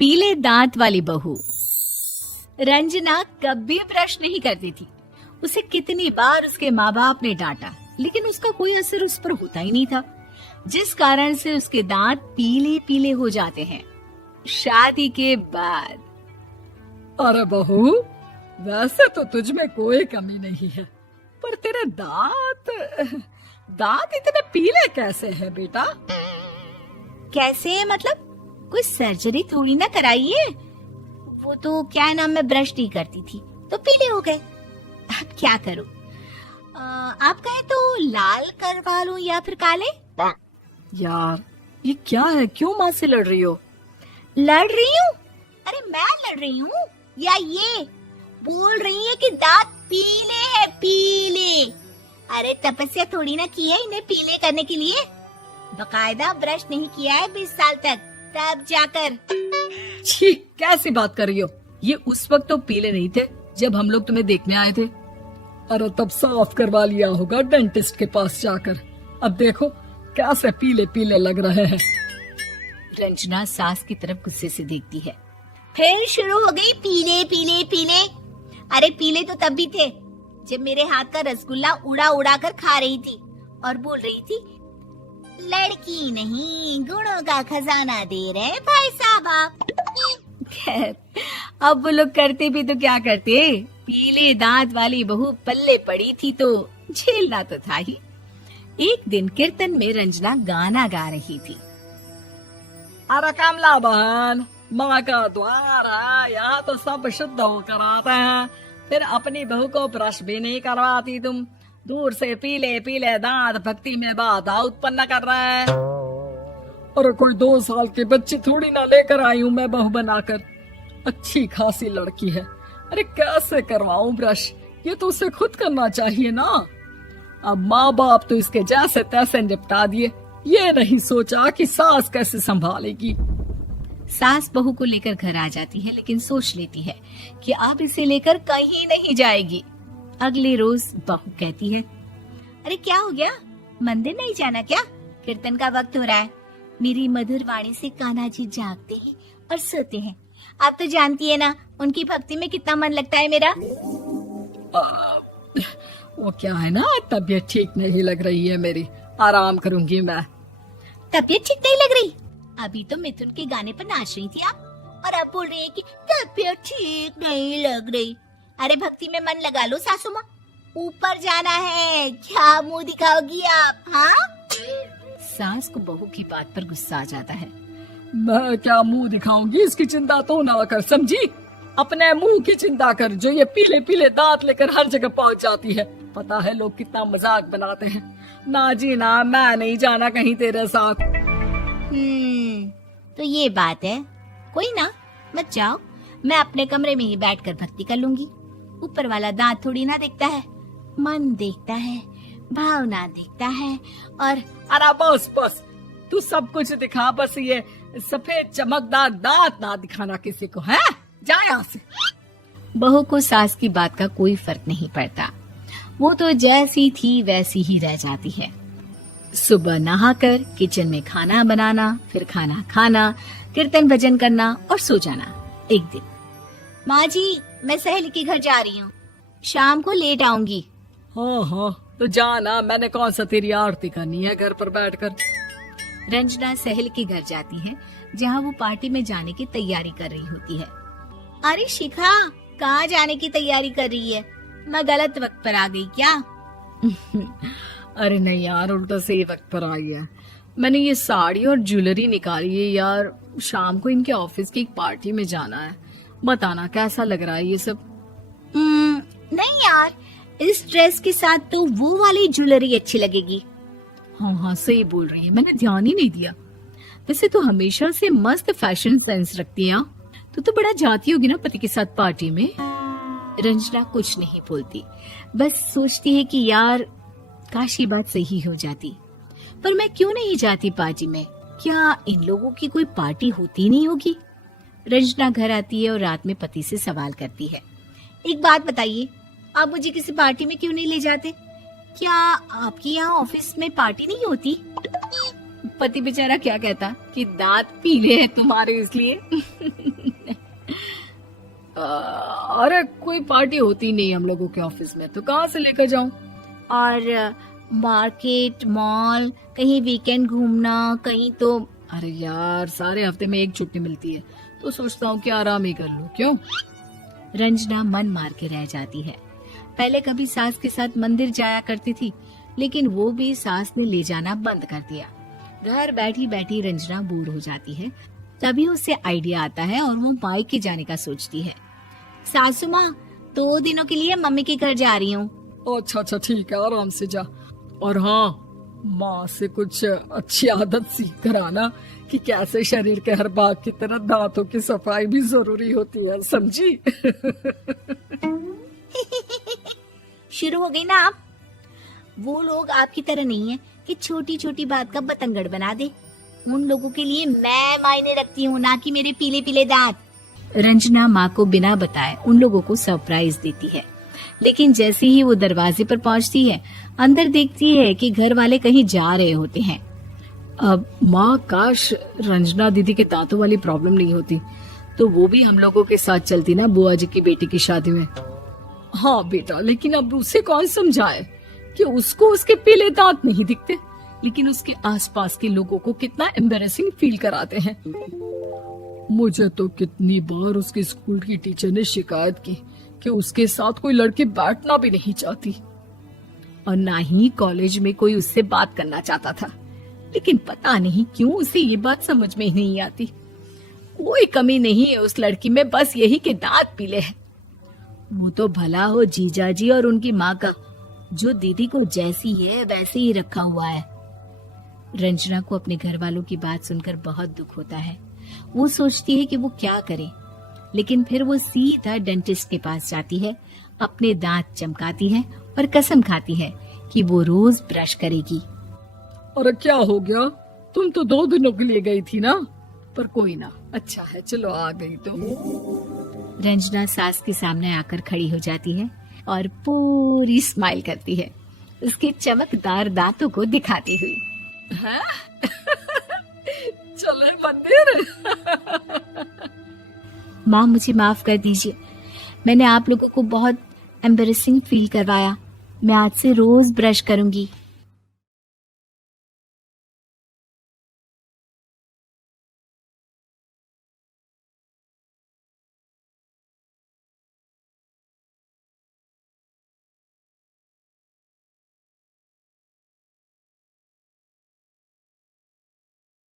पीले दांत वाली बहू। रंजना कभी ब्रश नहीं करती थी। उसे कितनी बार उसके माँ बाप ने डांटा, लेकिन उसका कोई असर उस पर होता ही नहीं था, जिस कारण से उसके दांत पीले पीले हो जाते हैं। शादी के बाद। अरे बहू, वैसे तो तुझ में कोई कमी नहीं है, पर तेरे दांत इतने पीले कैसे हैं बेटा? कैसे मतलब? कोई सर्जरी थोड़ी ना कराई है। वो तो क्या नाम, मैं ब्रश नहीं करती थी तो पीले हो गए। अब क्या करूं? आप कहें तो लाल करवा लूं या फिर काले? यार ये क्या है, क्यों माँ से लड़ रही हो? लड़ रही हूँ? अरे मैं लड़ रही हूँ या ये बोल रही है कि दांत पीले हैं, पीले। अरे तपस्या थोड़ी ना की है इन्हें पीले करने के लिए। बकायदा ब्रश नहीं किया है 20 साल तक, तब जाकर। छी, कैसी बात कर रही हो? ये उस वक्त तो पीले नहीं थे जब हम लोग तुम्हें देखने आए थे। अरे तब साफ करवा लिया होगा डेंटिस्ट के पास जाकर। अब देखो कैसे पीले पीले लग रहे हैं। रंजना सास की तरफ गुस्से से देखती है। फिर शुरू हो गई पीले पीले पीले। अरे पीले तो तब भी थे जब मेरे हाथ का रसगुल्ला उड़ा उड़ा कर खा रही थी और बोल रही थी, लड़की नहीं गुणों का खजाना दे रहे भाई साहब आप। खैर, अब वो लोग करते भी तो क्या करते, पीले दांत वाली बहू पल्ले पड़ी थी तो झेलना तो था ही। एक दिन कीर्तन में रंजना गाना गा रही थी। अरे कमला बहन, माँ का द्वार है, यहाँ तो सब शुद्ध होकर आते हैं, फिर अपनी बहू को ब्रश भी नहीं करवाती तुम। दूर से पीले पीले दांत भक्ति में बाधा उत्पन्न कर रहे हैं। अरे कोई 2 साल के बच्चे थोड़ी ना लेकर आई हूँ मैं बहू बनाकर। अच्छी खासी लड़की है, अरे कैसे करवाऊं ब्रश? ये तो उसे खुद करना चाहिए ना। अब माँ बाप तो इसके जैसे तैसे निपटा दिए, ये नहीं सोचा कि सास कैसे संभालेगी। सास बहू को लेकर घर आ जाती है, लेकिन सोच लेती है कि अब इसे लेकर कहीं नहीं जाएगी। अगले रोज बहू कहती है, अरे क्या हो गया, मंदिर नहीं जाना क्या? कीर्तन का वक्त हो रहा है। मेरी मधुर वाणी से कान्हा जी जागते हैं और सोते हैं। आप तो जानती है ना उनकी भक्ति में कितना मन लगता है मेरा। वो क्या है ना, तबीयत ठीक नहीं लग रही है मेरी, आराम करूंगी मैं। तबीयत ठीक नहीं लग रही? अभी तो मिथुन के गाने पर नाच रही थी आप, और अब बोल रही है कि तबीयत ठीक नहीं लग रही। अरे भक्ति में मन लगा लो सासू माँ, ऊपर जाना है, क्या मुंह दिखाओगी आप? हाँ? सास को बहू की बात पर गुस्सा आ जाता है। मैं क्या मुंह दिखाऊंगी, इसकी चिंता तो ना कर, समझी? अपने मुंह की चिंता कर, जो ये पीले पीले दांत लेकर हर जगह पहुंच जाती है। पता है लोग कितना मजाक बनाते हैं। ना जी ना, मैं नहीं जाना कहीं तेरे साथ। तो ये बात है। कोई ना, मत जाओ, मैं अपने कमरे में ही बैठकर भक्ति कर लूंगी। ऊपर वाला दांत थोड़ी ना देखता है, मन देखता है, भावना देखता है। और अरे बस बस, तू सब कुछ दिखा, बस ये सफेद चमकदार दांत ना दिखाना किसी को, है? जा यहाँ से। बहू को सास की बात का कोई फर्क नहीं पड़ता, वो तो जैसी थी वैसी ही रह जाती है। सुबह नहाकर किचन में खाना बनाना, फिर खाना खाना, कीर्तन भजन करना और सो जाना। एक दिन, माँ जी मैं सहेली के घर जा रही हूँ, शाम को लेट आऊंगी। हाँ हाँ तो जाना, मैंने कौन सा तेरी आरती करनी है घर पर बैठकर। रंजना सहेली के घर जाती है, जहाँ वो पार्टी में जाने की तैयारी कर रही होती है। अरे शिखा, कहाँ जाने की तैयारी कर रही है? मैं गलत वक्त पर आ गई क्या? अरे नहीं यार, उल्टा सही वक्त पर आई है। मैंने ये साड़ी और ज्वेलरी निकाली है यार, शाम को इनके ऑफिस की एक पार्टी में जाना है। बताना कैसा लग रहा है ये सब? नहीं यार, इस ड्रेस के साथ तो वो वाली ज्वेलरी अच्छी लगेगी। हाँ हाँ सही बोल रही है, मैंने ध्यान ही नहीं दिया। वैसे तो हमेशा से मस्त फैशन सेंस रखती है। तो बड़ा जाती होगी ना पति के साथ पार्टी में। रंजना कुछ नहीं बोलती, बस सोचती है कि यार काश ये बात सही हो जाती, पर मैं क्यों नहीं जाती पार्टी में? क्या इन लोगों की कोई पार्टी होती नहीं होगी? रंजना घर आती है और रात में पति से सवाल करती है, एक बात बताइए, आप मुझे किसी पार्टी में क्यों नहीं ले जाते? क्या आपके यहाँ ऑफिस में पार्टी नहीं होती? पति बेचारा क्या कहता कि दांत पीले हैं तुम्हारे इसलिए। अरे कोई पार्टी होती नहीं हम लोगों के ऑफिस में, तो कहाँ से लेकर जाऊं? और मार्केट, मॉल, कहीं वीकेंड घूमना, कहीं तो। अरे यार सारे हफ्ते में एक छुट्टी मिलती है, तो सोचता हूँ कि आराम ही कर लूं। क्यों? रंजना मन मार के रह जाती है। पहले कभी सास के साथ मंदिर जाया करती थी, लेकिन वो भी सास ने ले जाना बंद कर दिया। घर बैठी बैठी रंजना बोर हो जाती है। तभी उसे आइडिया आता है और वो मायके जाने का सोचती है। सासू माँ, 2 दिनों के लिए मम्मी के घर जा रही हूँ। अच्छा ठीक है, आराम से जा। और हाँ, माँ से कुछ अच्छी आदत सीख कर आना कि कैसे शरीर के हर भाग की तरह दांतों की सफाई भी जरूरी होती है, समझी? शुरू हो गई ना आप। वो लोग आपकी तरह नहीं है कि छोटी छोटी बात का बतंगड़ बना दे। उन लोगों के लिए मैं मायने रखती हूँ, ना कि मेरे पीले पीले दांत। रंजना माँ को बिना बताए उन लोगों को सरप्राइज देती है, लेकिन जैसे ही वो दरवाजे पर पहुंचती है, अंदर देखती है कि घर वाले कहीं जा रहे होते हैं। अब माँ, काश रंजना दीदी के दांतों वाली प्रॉब्लम नहीं होती, तो वो भी हम लोगों के साथ चलती ना बुआ जी की बेटी की शादी में। हाँ बेटा, लेकिन अब उसे कौन समझाए कि उसको उसके पीले दांत नहीं दिखते, लेकिन उसके आसपास के लोगों को कितना एम्बैरेसिंग फील कराते हैं। मुझे तो कितनी बार उसके स्कूल की टीचर ने शिकायत की कि उसके साथ कोई लड़की बैठना भी नहीं चाहती, और ना ही कॉलेज में कोई उससे बात करना चाहता था। लेकिन पता नहीं क्यों उसे ये बात समझ में ही नहीं आती। कोई कमी नहीं है उस लड़की में, बस यही कि दांत पीले हैं। वो तो भला हो जीजा जी और उनकी माँ का, जो दीदी को जैसी है वैसे ही रखा हुआ है। रंजना को अपने घर वालों की बात सुनकर बहुत दुख होता है। वो सोचती है कि वो क्या करे, लेकिन फिर वो सीधा डेंटिस्ट के पास जाती है, अपने दांत चमकाती है और कसम खाती है कि वो रोज ब्रश करेगी। अरे क्या हो गया? तुम तो 2 दिनों के लिए गई थी ना। पर कोई ना, अच्छा है, चलो आ गई तो। रंजना सास के सामने आकर खड़ी हो जाती है और पूरी स्माइल करती है, उसके चमकदार दांतों को दिखाती हुई। हैं? चले मंदिर। माँ, मुझे माफ कर दीजिए, मैंने आप लोगों को बहुत एम्बैरेसिंग फील करवाया। मैं आज से रोज ब्रश करूंगी।